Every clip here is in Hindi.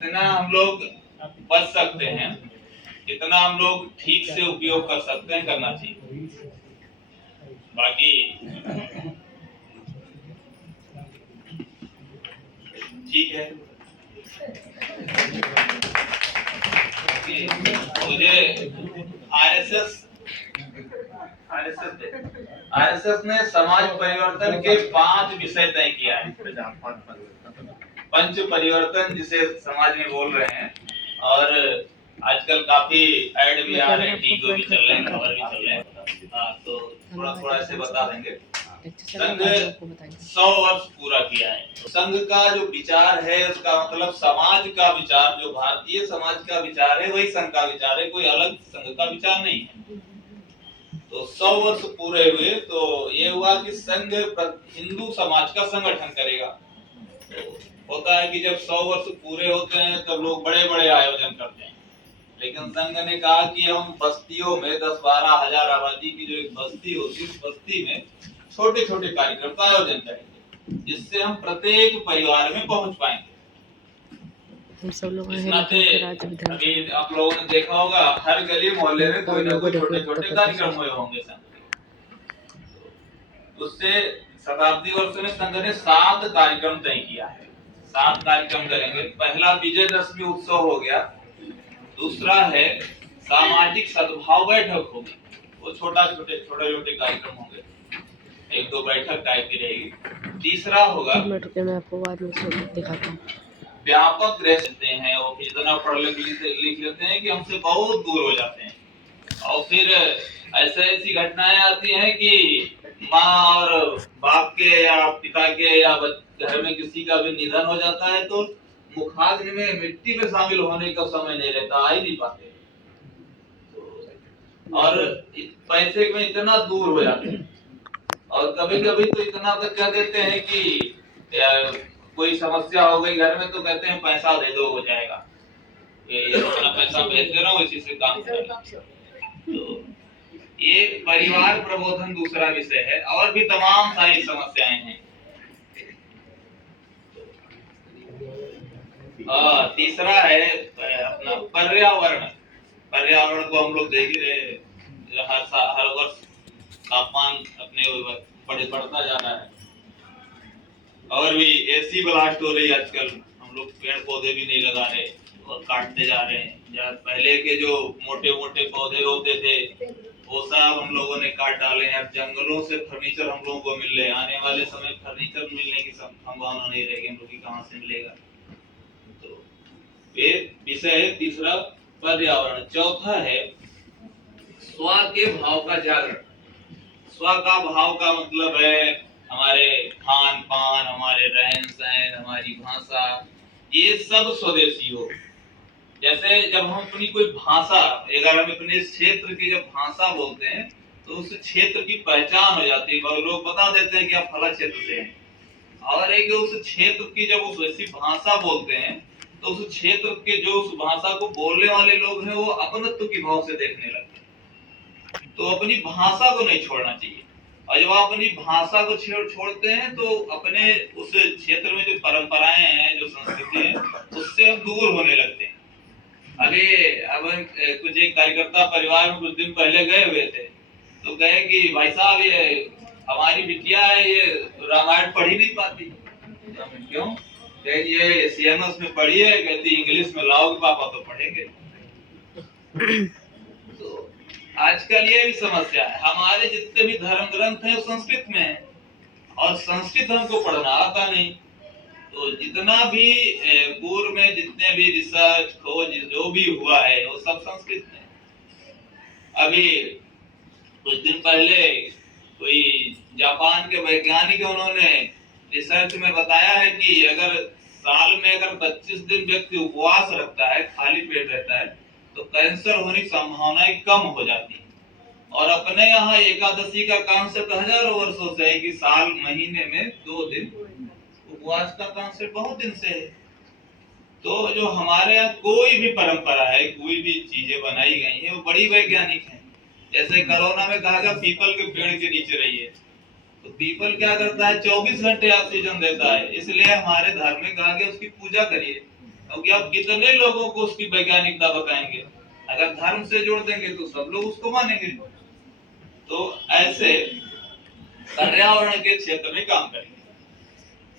जितना हम लोग बच सकते हैं, इतना हम लोग ठीक से उपयोग कर सकते हैं, करना चाहिए। बाकी ठीक है। मुझे आरएसएस आरएसएस ने समाज परिवर्तन के 5 विषय तय किया है। पंच परिवर्तन जिसे समाज में बोल रहे हैं, और आजकल काफी ऐड भी आ रहे हैं, टीवी भी चल रहे हैं, खबर भी चल रहे हैं। हाँ, तो थोड़ा थोड़ा ऐसे बता देंगे। संघ 100 वर्ष पूरा किया है। संघ का जो विचार है, उसका मतलब समाज का विचार, जो भारतीय समाज का विचार है, वही संघ का विचार है, कोई अलग संघ का विचार नहीं है। तो 100 वर्ष पूरे हुए, तो ये हुआ कि संघ हिंदू समाज का संगठन करेगा। तो होता है कि जब 100 वर्ष पूरे होते हैं तब लोग बड़े बड़े आयोजन करते हैं, लेकिन संघ ने कहा कि हम बस्तियों में 10-12 हजार आबादी की जो एक बस्ती होती है, उस बस्ती में छोटे छोटे कार्यक्रम का आयोजन करेंगे, जिससे हम प्रत्येक परिवार में पहुंच पाएंगे। हम सब लोग इस नाते अभी आप लोगों ने देखा होगा, हर गली मोहल्ले में कोई ना कोई छोटे छोटे कार्यक्रम हुए होंगे संघ के। उससे शताब्दी वर्ष में संघ ने 7 कार्यक्रम तय किया है। 7 कार्यक्रम करेंगे। पहला विजयदशमी उत्सव हो गया, दूसरा है सामाजिक सद्भाव बैठक होगी, वो छोटे छोटे कार्यक्रम होंगे, 1-2 बैठक टाइप की रहेगी। तीसरा होगा मैं आपको बाद में दिखाता हूँ, व्यापक रहते हैं, वो इतना पढ़ लिख लेते हैं कि हमसे बहुत दूर हो जाते हैं। और फिर ऐसी घटनाएं आती हैं कि माँ और बाप के या पिता के या घर में किसी का भी निधन हो जाता है, तो मुखाग्नि में मिट्टी में शामिल होने का समय नहीं रहता, आ ही नहीं पाते, और पैसे में इतना दूर हो जाते हैं। और कभी कभी तो इतना तक कह देते हैं कि कोई समस्या हो गई घर में, तो कहते हैं पैसा दे दो, हो जाएगा, ये इतना पैसा भेज दे रहा हूँ, इसी से काम करेगा। तो ये परिवार प्रबोधन दूसरा विषय है, और भी तमाम सारी समस्याएं हैं। तीसरा है अपना पर्यावरण। पर्यावरण को हम लोग देख ही रहे, हर वर्ष तापमान अपने बढ़ता जा रहा है, और भी एसी ब्लास्ट हो रही है आजकल। हम लोग पेड़ पौधे भी नहीं लगा रहे और काटते जा रहे हैं। पहले के जो मोटे मोटे पौधे होते थे, वो सब हम लोगों ने काट डाले हैं। अब जंगलों से फर्नीचर हम लोगों को मिल रहे हैं, आने वाले समय फर्नीचर मिलने की संभावना नहीं रहेगी, हम लोग की कहाँ से मिलेगा। तो ये विषय है तीसरा, पर्यावरण। चौथा है स्व के भाव का जागरण। स्व का भाव का मतलब है हमारे खान पान, हमारे रहन सहन, हमारी भाषा, ये सब स्वदेशी हो। जैसे जब हम अपनी कोई भाषा, अगर हम अपने क्षेत्र की जब भाषा बोलते हैं, तो उस क्षेत्र की पहचान हो जाती है, और लोग बता देते हैं कि आप फला क्षेत्र से हैं। और एक उस क्षेत्र की जब उस वैसी भाषा बोलते हैं, तो उस क्षेत्र के जो उस भाषा को बोलने वाले लोग हैं, वो अपनत्व की भाव से देखने लगते हैं। तो अपनी भाषा को नहीं छोड़ना चाहिए, और जब आप अपनी भाषा को छोड़ते हैं, तो अपने उस क्षेत्र में जो परंपराएं हैं, जो संस्कृति है, उससे हम दूर होने लगते हैं। अभी अब कुछ एक कार्यकर्ता परिवार में कुछ दिन पहले गए हुए थे, तो कहे कि भाई साहब, ये हमारी बिटिया है, ये रामायण पढ़ ही नहीं पाती। क्यों? ये सीएमएस में पढ़ी है, कहती इंग्लिश में लाओगे पापा तो पढ़ेंगे। तो आजकल ये भी समस्या है, हमारे जितने भी धर्म ग्रंथ हैं वो संस्कृत में है, और संस्कृत हमको पढ़ना आता नहीं। तो जितना भी पूर्व में जितने भी रिसर्च खोज जो भी हुआ है, वो सब संस्कृत में। अभी कुछ दिन पहले कोई जापान के वैज्ञानिक, उन्होंने रिसर्च में बताया है कि अगर साल में अगर 25 दिन व्यक्ति उपवास रखता है, खाली पेट रहता है, तो कैंसर होने की संभावनाएं कम हो जाती है। और अपने यहाँ एकादशी का कॉन्सेप्ट हजारों वर्षों से है कि साल महीने में 2 दिन उपवास का कॉन्सेप्ट बहुत दिन से है। तो जो हमारे यहाँ कोई भी परंपरा है, कोई भी चीजें बनाई गई है, वो बड़ी वैज्ञानिक है। जैसे कोरोना में कहा गया पीपल के पेड़ के नीचे रहिए, तो पीपल क्या करता है, 24 घंटे ऑक्सीजन देता है, इसलिए हमारे धर्म में कहा गया उसकी पूजा करिए। क्योंकि आप कितने लोगों को उसकी वैज्ञानिकता बताएंगे? अगर धर्म से जोड़ देंगे तो सब लोग उसको मानेंगे। तो ऐसे पर्यावरण के क्षेत्र में काम करेंगे।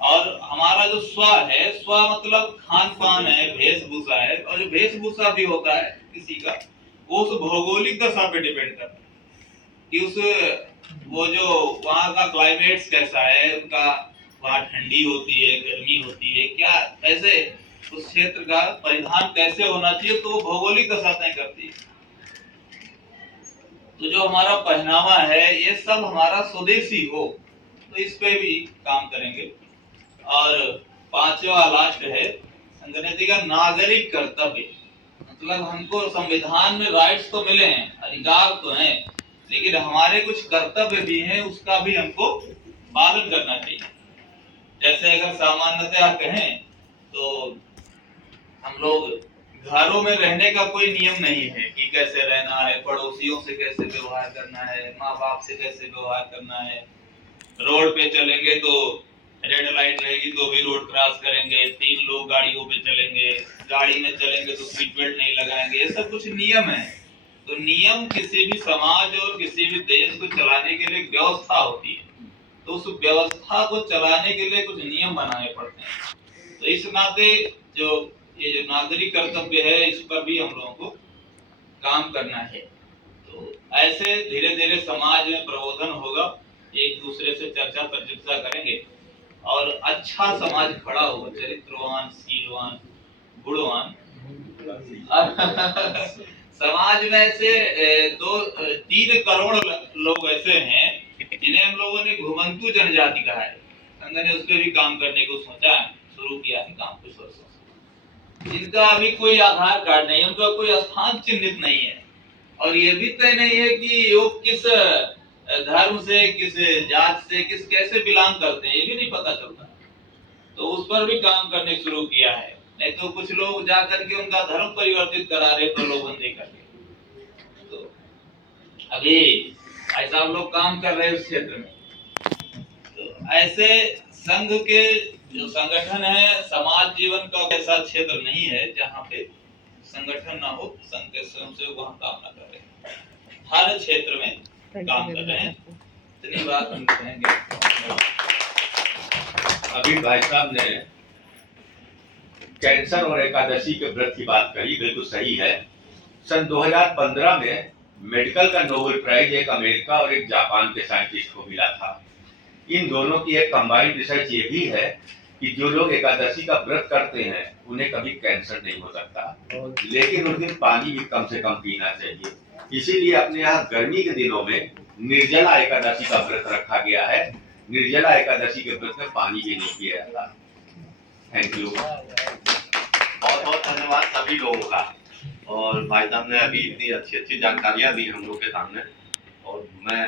और हमारा जो स्व है, स्व मतलब खान पान है, वेशभूषा है, और जो वेशभूषा भी होता है किसी का, वो उस भौगोलिक दशा पे डिपेंड करता है कि उस वो जो वहाँ का क्लाइमेट कैसा है, उनका वहाँ ठंडी होती है, गर्मी होती है, क्या ऐसे उस क्षेत्र का परिधान कैसे होना चाहिए, तो भौगोलिक दशा तय करती है। तो जो हमारा पहनावा है ये सब हमारा स्वदेशी हो, तो इस पे भी काम करेंगे। और पांचवा लास्ट है संगठित का नागरिक कर्तव्य। मतलब हमको संविधान में राइट्स तो मिले हैं, अधिकार तो हैं, लेकिन हमारे कुछ कर्तव्य भी हैं, उसका भी हमको पालन करना चाहिए। जैसे अगर सामान्यतः कहें तो हम लोग घरों में रहने का कोई नियम नहीं है कि कैसे रहना है, पड़ोसियों से कैसे व्यवहार करना है, माँ बाप से कैसे व्यवहार करना है। रोड पे चलेंगे तो रेड लाइट रहेगी तो भी रोड क्रॉस करेंगे, 3 लोग गाड़ियों पे चलेंगे, गाड़ी में चलेंगे तो सीट बेल्ट नहीं लगाएंगे, ये सब कुछ नियम है। तो नियम किसी भी समाज और किसी भी देश को चलाने के लिए व्यवस्था होती है, तो उस व्यवस्था को चलाने के लिए कुछ नियम बनाने पड़ते हैं। तो इस नाते जो ये जो नागरिक कर्तव्य है, इस पर भी हम लोगों को काम करना है। तो ऐसे धीरे धीरे समाज में प्रबोधन होगा, एक दूसरे से चर्चा परिचर्चा करेंगे और अच्छा समाज खड़ा होगा, चरित्रवान, शीलवान, गुणवान। समाज में ऐसे 3 करोड़ लोग ऐसे हैं जिन्हें हम लोगों ने घुमंतु जनजाति कहा है। संघ ने उस पर भी काम करने को सोचा है, शुरू किया है काम कुछ वर्षों से। जिनका अभी कोई आधार कार्ड नहीं, उनका कोई स्थान चिन्हित नहीं है, और ये भी तय नहीं है कि वो किस धर्म से, किस जात से, किस कैसे बिलोंग करते हैं, ये भी नहीं पता चलता। तो उस पर भी काम करने शुरू किया है। नहीं तो कुछ लोग जा करके उनका धर्म परिवर्तित करा रहे, प्रलोभन दे करके। तो अभी भाई साहब लोग काम कर रहे हैं उस क्षेत्र में। तो ऐसे संघ के जो संगठन है, समाज जीवन का ऐसा क्षेत्र नहीं है जहाँ पे संगठन ना हो, संघ के स्वयंसेवक वहाँ काम ना कर रहे हैं, हर क्षेत्र में काम कर रहे हैं। इतनी बात हम कहेंगे। अभी भाई साहब ने कैंसर और एकादशी के व्रत की बात करी, बिल्कुल सही है। सन 2015 में मेडिकल का नोबेल प्राइज एक अमेरिका और एक जापान के साइंटिस्ट को मिला था। इन दोनों की एक कंबाइंड रिसर्च ये भी है कि जो लोग एकादशी का व्रत करते हैं उन्हें कभी कैंसर नहीं हो सकता, लेकिन उस दिन पानी भी कम से कम पीना चाहिए। इसीलिए अपने यहाँ गर्मी के दिनों में निर्जला एकादशी का व्रत रखा गया है। निर्जला एकादशी के व्रत में पानी भी नहीं पिया जाता। Thank you. बहुत बहुत धन्यवाद सभी लोगों का। और भाई साहब ने अभी इतनी अच्छी अच्छी जानकारियां दी हम लोग के सामने, और मैं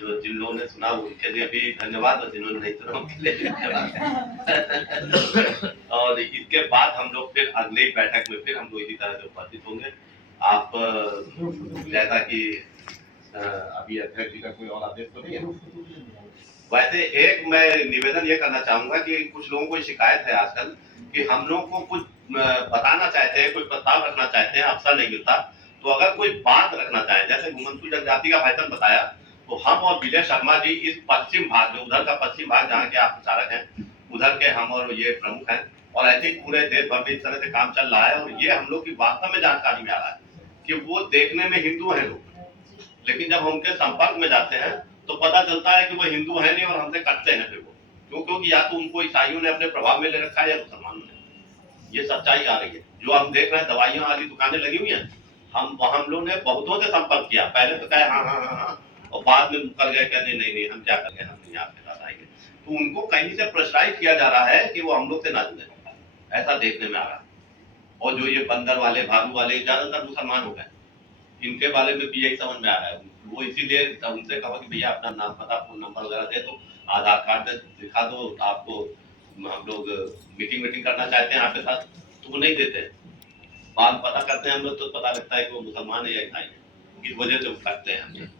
जो जिन लोगों ने सुना उनके लिए भी धन्यवाद, और जिन्होंने नहीं सुना उनके लिए धन्यवाद। और इसके बाद हम लोग फिर अगली बैठक में फिर हम लोग इसी तरह से उपस्थित होंगे। आप जैसा कि अभी अध्यक्ष जी का कोई और आदेश तो नहीं है। वैसे एक मैं निवेदन ये करना चाहूंगा कि कुछ लोगों को शिकायत है आजकल कि हम लोग को कुछ बताना चाहते हैं, कोई प्रस्ताव रखना चाहते हैं, अवसर नहीं मिलता। तो अगर कोई बात रखना चाहे, जैसे घुमंतु जनजाति का भाईचन बताया, तो हम और विजय शर्मा जी इस पश्चिम भाग में, उधर का पश्चिम भाग जहाँ के आप प्रचारक हैं, उधर के हम और ये प्रमुख हैं, और ऐसे ही पूरे देश भर में इस तरह से काम चल रहा है। और ये हम लोग की वास्तव में जानकारी में आ रहा है कि वो देखने में हिंदू है लोग, लेकिन जब हम उनके संपर्क में जाते हैं तो पता चलता है कि वो हिंदू है नहीं, और हमसे कटते हैं फिर वो, क्योंकि या तो उनको ईसाइयों ने अपने प्रभाव में ले रखा है या मुसलमानों ने। ये सच्चाई आ रही है। जो हम देख रहे हैं दवाइयां वाली दुकानें लगी हुई हैं, हम लोग ने बहुतों से संपर्क किया, पहले तो कहे हाँ हाँ हाँ हाँ, और बाद में कर गए कहते नहीं हम क्या कर गए, हम नहीं आपके साथ आएंगे। तो उनको कहीं से प्रेशराइज किया जा रहा है कि वो हम लोग से ना जुड़े, ऐसा देखने में आ रहा है। और जो ये बंदर वाले, भालू वाले, ज्यादातर मुसलमान हो गए, इनके बारे में भी यही समझ में आ रहा है। वो इसीलिए उनसे कहा कि भैया अपना नाम पता, फोन नंबर वगैरह दे दो, आधार कार्ड दिखा दो, आपको हम लोग मीटिंग करना चाहते हैं आपके साथ, तो वो नहीं देते। बात पता करते हैं हम लोग तो पता लगता है कि वो मुसलमान है या ईसाई है, इस वजह से वो करते हैं।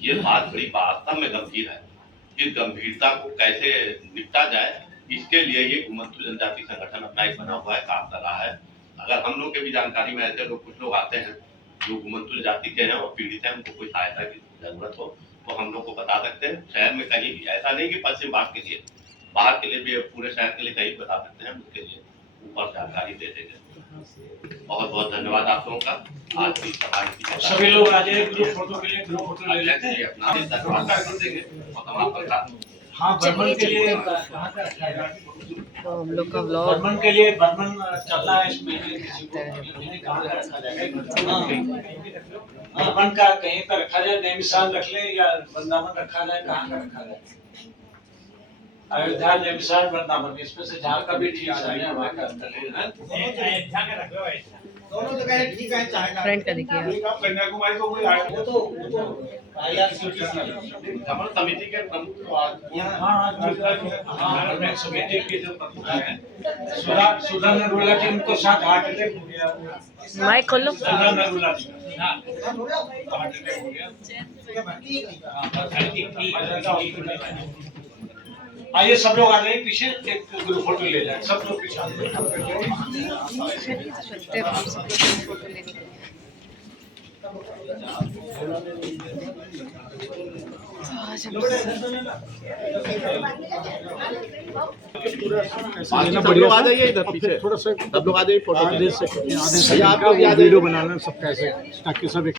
ये बात बड़ी वास्तव में गंभीर है। इस गंभीरता को कैसे निपटा जाए, इसके लिए ये घुमंतु जनजाति संगठन अपना एक बना हुआ है, काम कर रहा है। अगर हम लोग के भी जानकारी में ऐसे लोग कुछ लोग आते हैं जो घुमंतु जाति के हैं और पीड़ित हैं, उनको कोई सहायता की जरूरत हो तो हम लोग को बता सकते हैं। शहर में कहीं भी, ऐसा नहीं कि पश्चिम भाग के लिए, बाहर के लिए भी, पूरे शहर के लिए कहीं बता सकते हैं, उसके लिए ऊपर जानकारी दे देंगे। बहुत बहुत धन्यवाद आप लोगों का। आज की सभा की सभी लोग आ जाए, ग्रुप फोटो के लिए ग्रुप फोटो ले लेते हैं। अपना धन्यवाद कर देंगे और हम आपका हाँ, बर्मन के लिए कहाँ का रखा है? तो हम लोग का व्लॉग बर्मन के लिए बर्मन चल रहा है इस महीने, किसी को महीने कहाँ का रखा जाएगा? बर्मन का कहीं का रखा जाए, नैमिषारण्य रख ले या वृंदावन रखा जाए, कहाँ का रखा जाए? अयोध्या, नैमिषारण्य, वृंदावन, इसमें से जहाँ का भी ठीक है वहाँ का दोनों जगह ठीक है, चाहे फ्रेंड का देखिए आप। कन्याकुमारी को कोई वो तो IRCTC भ्रमण समिति के प्रमुख तो आज हाँ, समिति के जो प्रमुख हैं सुधा नरूला जी, उनको साथ हार्ट अटैक हो गया। माइक खोलो। सुधा नरूला जी हार्ट अटैक हो गया। आइए सब लोग आ जाइए पीछे, एक ग्रुप फोटो ले जाए, सब लोग पीछे आ फोटो लेने के लिए। आज हम सब लोग आ जाइए इधर पीछे, थोड़ा सा सब लोग आ जाइए, फोटो ले सकते हैं। आप लोग वीडियो बनाना सब कैसे, ताकि सब